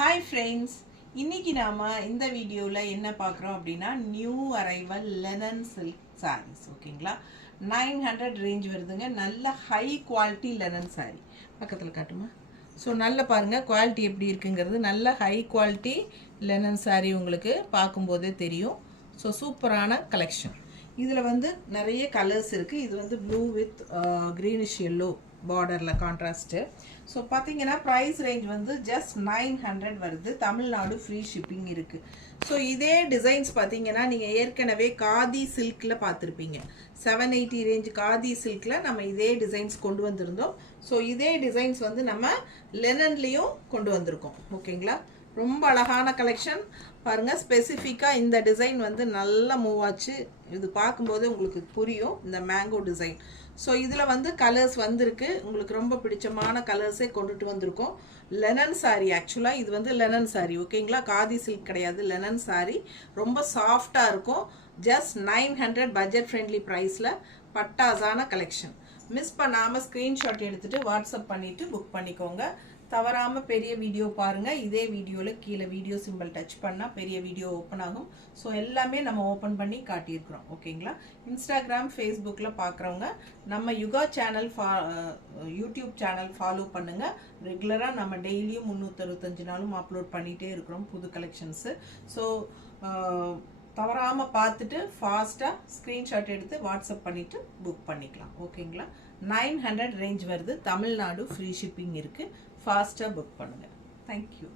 Hi friends, இன்னைக்கு நாம இந்த வீடியோல என்ன பார்க்குறோம் அப்படின்னா new arrival linen silk sarees ஓகேங்களா 900 ரேஞ்ச் வருதுங்க நல்ல ஹை குவாலிட்டி லெனன் saree பக்கத்தில் காட்டுமா ஸோ நல்ல பாருங்கள் குவாலிட்டி எப்படி இருக்குங்கிறது நல்ல ஹை குவாலிட்டி லெனன் saree உங்களுக்கு பார்க்கும்போதே தெரியும் ஸோ சூப்பரான கலெக்ஷன் இதில் வந்து நிறைய கலர்ஸ் இருக்குது இது வந்து ப்ளூ வித் க்ரீனிஷ் எல்லோ பார்டரில் கான்ட்ராஸ்ட்டு ஸோ பார்த்தீங்கன்னா ப்ரைஸ் ரேஞ்ச் வந்து ஜஸ்ட் 900 வருது தமிழ்நாடு ஃப்ரீ ஷிப்பிங் இருக்குது ஸோ இதே டிசைன்ஸ் பார்த்தீங்கன்னா நீங்கள் ஏற்கனவே காதி சில்கில் பார்த்துருப்பீங்க 780 ரேஞ்ச் காதி சில்கில் நம்ம இதே டிசைன்ஸ் கொண்டு வந்திருந்தோம் ஸோ இதே டிசைன்ஸ் வந்து நம்ம லெனன்லேயும் கொண்டு வந்திருக்கோம் ஓகேங்களா ரொம்ப அழகான கலெக்ஷன் பாருங்கள் ஸ்பெசிஃபிக்காக இந்த டிசைன் வந்து நல்லா மூவ் ஆச்சு இது பார்க்கும்போது உங்களுக்கு புரியும் இந்த மேங்கோ டிசைன் ஸோ இதில் வந்து கலர்ஸ் வந்திருக்கு உங்களுக்கு ரொம்ப பிடிச்சமான கலர்ஸே கொண்டுட்டு வந்திருக்கோம் லெனன் saree ஆக்சுவலாக இது வந்து லெனன் saree ஓகேங்களா காதி சில்க் கிடையாது லெனன் saree ரொம்ப சாஃப்டாக இருக்கும் ஜஸ்ட் 900 பட்ஜெட் ஃப்ரெண்ட்லி ப்ரைஸில் பட்டாசான கலெக்ஷன் மிஸ் பண்ணாமல் ஸ்க்ரீன்ஷாட் எடுத்துகிட்டு வாட்ஸ்அப் பண்ணிவிட்டு புக் பண்ணிக்கோங்க தவறாமல் பெரிய வீடியோ பாருங்கள் இதே வீடியோவில் கீழே வீடியோ சிம்பிள் டச் பண்ணால் பெரிய வீடியோ ஓப்பன் ஆகும் ஸோ எல்லாமே நம்ம ஓப்பன் பண்ணி காட்டியிருக்கிறோம் ஓகேங்களா இன்ஸ்டாகிராம் ஃபேஸ்புக்கில் பார்க்குறவங்க நம்ம யுகா சேனல் யூடியூப் சேனல் ஃபாலோ பண்ணுங்கள் ரெகுலராக நம்ம டெய்லியும் 365 நாளும் அப்லோட் பண்ணிகிட்டே இருக்கிறோம் புது கலெக்ஷன்ஸு ஸோ தவறாமல் பார்த்துட்டு ஃபாஸ்ட்டாக ஸ்க்ரீன்ஷாட் எடுத்து வாட்ஸ்அப் பண்ணிவிட்டு புக் பண்ணிக்கலாம் ஓகேங்களா 900 ரேஞ்ச் வருது தமிழ்நாடு ஃப்ரீ ஷிப்பிங் இருக்குது ஃபாஸ்ட்டாக புக் பண்ணுங்கள் தேங்க்யூ